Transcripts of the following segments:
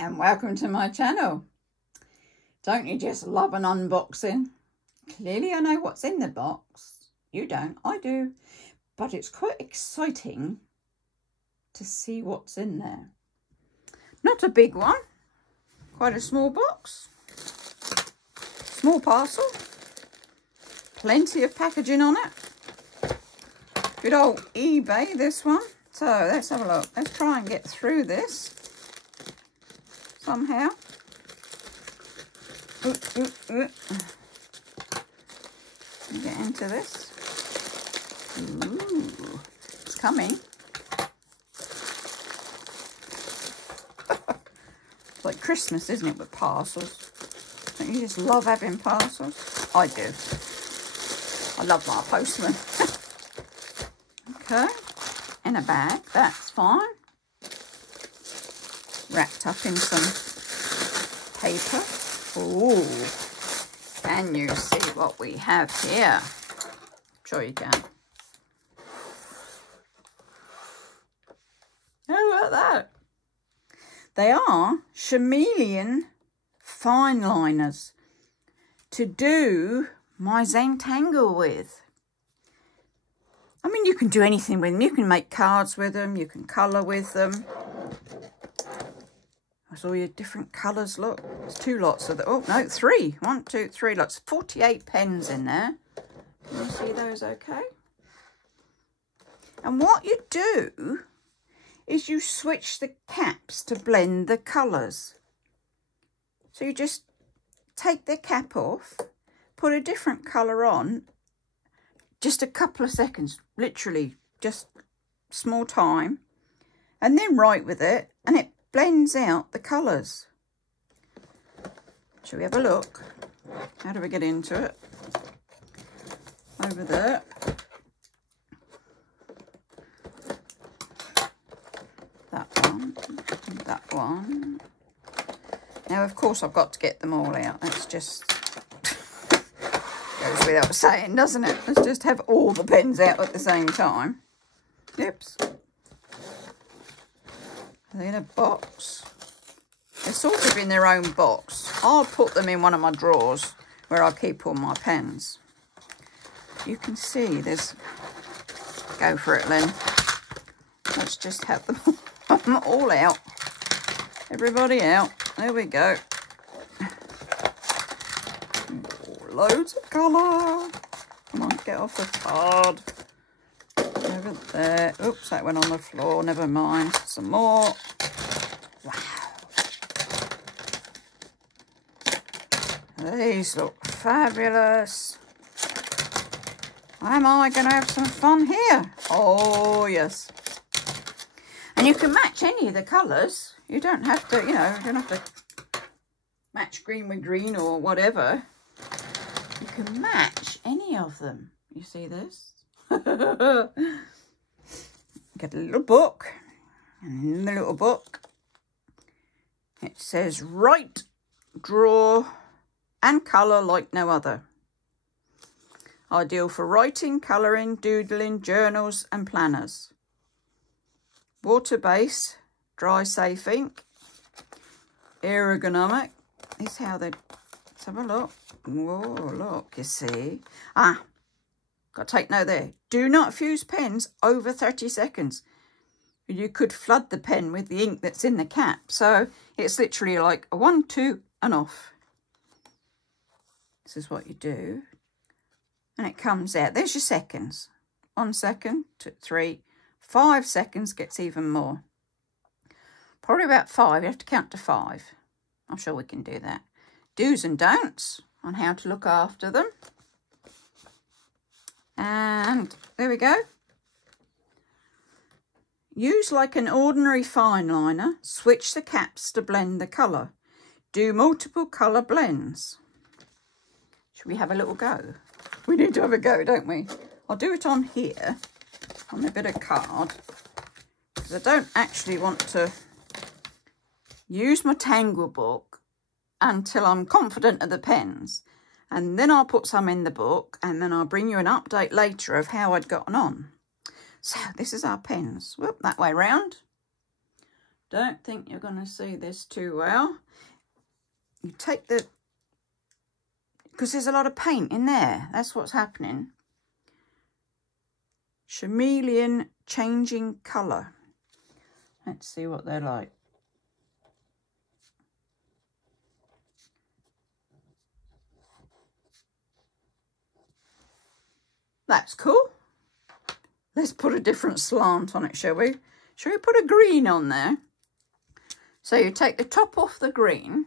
and welcome to my channel. Don't you just love an unboxing? Clearly I know what's in the box. You don't, I do. But it's quite exciting to see what's in there. Not a big one, quite a small box. Small parcel, plenty of packaging on it. Good old eBay, this one. So let's have a look. Let's try and get through this somehow. Get into this. Ooh, it's coming. It's like Christmas, isn't it, with parcels? Don't you just love having parcels? I do. I love my postman. Okay, in a bag, that's fine. Wrapped up in some paper. Ooh, can you see what we have here? I'm sure you can. How about that? They are Chameleon fine liners to do my Zentangle with. I mean, you can do anything with them. You can make cards with them. You can colour with them. That's all your different colours. Look, there's 2 lots of them. Oh, no, 3. 1, 2, 3 lots. 48 pens in there. Can you see those okay? And what you do is you switch the caps to blend the colours. So you just take the cap off, put a different colour on, just a couple of seconds, literally just small time, and then write with it, and it blends out the colours. Shall we have a look? How do we get into it? Over there. That one, and that one. Now, of course, I've got to get them all out. That's just goes without saying, doesn't it? Let's just have all the pens out at the same time. Oops. They're in a box. They're sort of in their own box. I'll put them in one of my drawers where I keep all my pens. You can see there's... Go for it, Lynn. Let's just have them all out. Everybody out. There we go. Oh, loads of colour. Come on, get off the card. Over there. Oops, that went on the floor. Never mind. Some more. Wow. These look fabulous. Am I going to have some fun here? Oh, yes. And you can match any of the colours. You don't have to, you know, you don't have to match green with green or whatever. You can match any of them. You see this? Get a little book, and in the little book it says write, draw and colour like no other. Ideal for writing, colouring, doodling, journals and planners. Water base, dry safe ink, ergonomic. This is how they, let's have a look. Whoa, look, you see. Ah, got to take note there. Do not fuse pens over 30 seconds. You could flood the pen with the ink that's in the cap. So it's literally like a 1, 2 and off. This is what you do. And it comes out. There's your seconds. 1 second, 2, 3, 5 seconds gets even more. Probably about 5. You have to count to 5. I'm sure we can do that. Do's and don'ts on how to look after them. And there we go. Use like an ordinary fine liner. Switch the caps to blend the colour. Do multiple colour blends. Should we have a little go? We need to have a go, don't we? I'll do it on here, on a bit of card, because I don't actually want to use my Tangle book until I'm confident of the pens. And then I'll put some in the book, and then I'll bring you an update later of how I'd gotten on. So this is our pens. Whoop, that way round. Don't think you're going to see this too well. You take the, because there's a lot of paint in there. That's what's happening. Chameleon changing colour. Let's see what they're like. That's cool. Let's put a different slant on it, shall we? Shall we put a green on there? So you take the top off the green,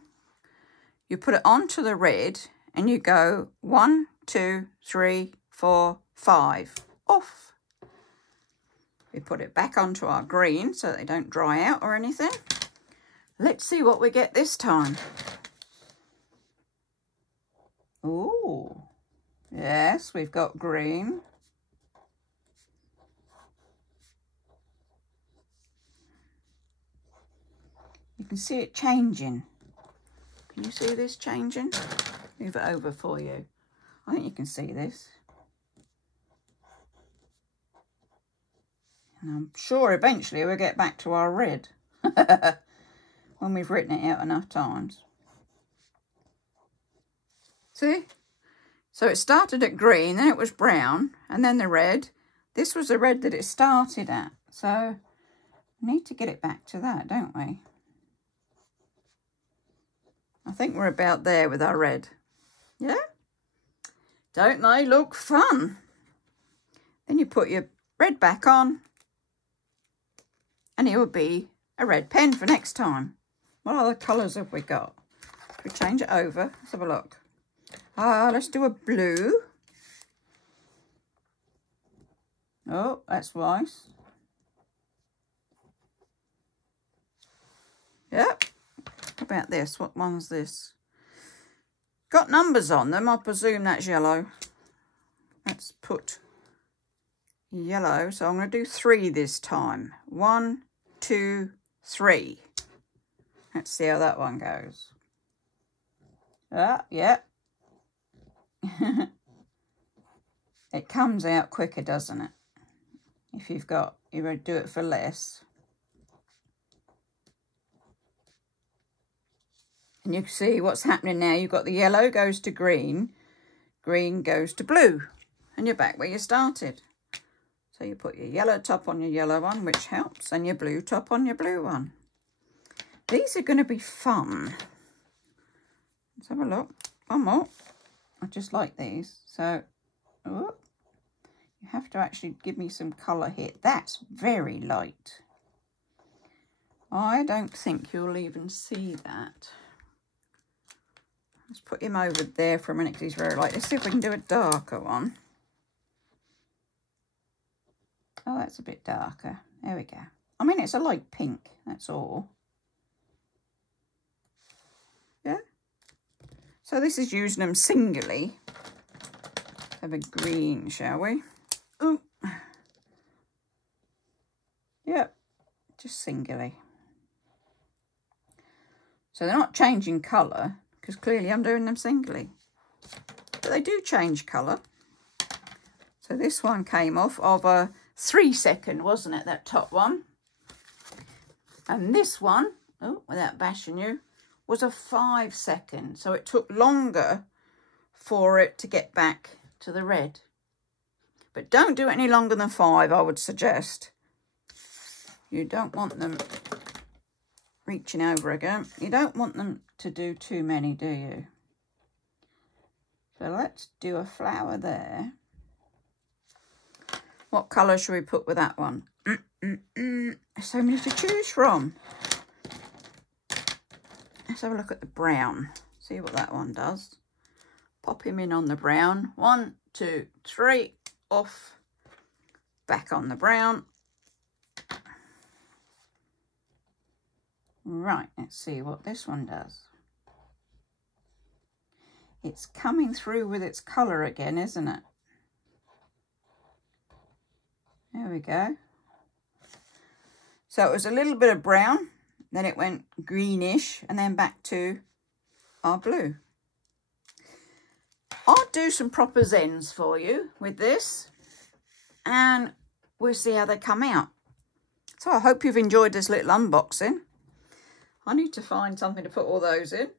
you put it onto the red, and you go 1, 2, 3, 4, 5, off. We put it back onto our green so they don't dry out or anything. Let's see what we get this time. Ooh, yes, we've got green. You can see it changing. Can you see this changing? Move it over for you. I think you can see this. And I'm sure eventually we'll get back to our red when we've written it out enough times. See? So it started at green, then it was brown, and then the red. This was the red that it started at. So we need to get it back to that, don't we? I think we're about there with our red. Yeah? Don't they look fun? Then you put your red back on, and it will be a red pen for next time. What other colours have we got? If we change it over, let's have a look. Let's do a blue. Oh, that's nice. Yep. What about this? What one's this? Got numbers on them. I presume that's yellow. Let's put yellow. So I'm going to do 3 this time. 1, 2, 3. Let's see how that one goes. Yeah. It comes out quicker, doesn't it? If you would do it for less. And you can see what's happening now. You've got the yellow goes to green, green goes to blue, and you're back where you started. So you put your yellow top on your yellow one, which helps, and your blue top on your blue one. These are going to be fun. Let's have a look. One more. I just like these. So, oh, you have to actually give me some colour here. That's very light. I don't think you'll even see that. Let's put him over there for a minute because he's very light. Let's see if we can do a darker one. Oh, that's a bit darker. There we go. I mean, it's a light pink, that's all. Yeah. So this is using them singly. Let's have a green, shall we? Oh. Yep, just singly. So they're not changing colour, because clearly I'm doing them singly. But they do change colour. So this one came off of a 3-second, wasn't it, that top one? And this one, oh, without bashing you, was a 5-second. So it took longer for it to get back to the red. But don't do it any longer than 5, I would suggest. You don't want them reaching over again. You don't want them to do too many, do you? So let's do a flower there. What colour should we put with that one? There's so many to choose from. Let's have a look at the brown. See what that one does. Pop him in on the brown. 1, 2, 3. Off. Back on the brown. Right, let's see what this one does. It's coming through with its colour again, isn't it? There we go. So it was a little bit of brown, then it went greenish, and then back to our blue. I'll do some proper Zens for you with this, and we'll see how they come out. So I hope you've enjoyed this little unboxing. I need to find something to put all those in.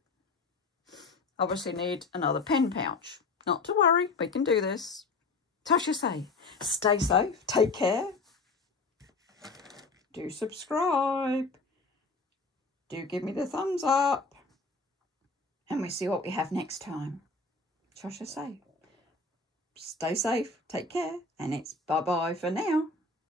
Obviously need another pen pouch. Not to worry, we can do this. Tasha say, stay safe, take care. Do subscribe. Do give me the thumbs up. And we see what we have next time. Tasha say, stay safe, take care. And it's bye-bye for now.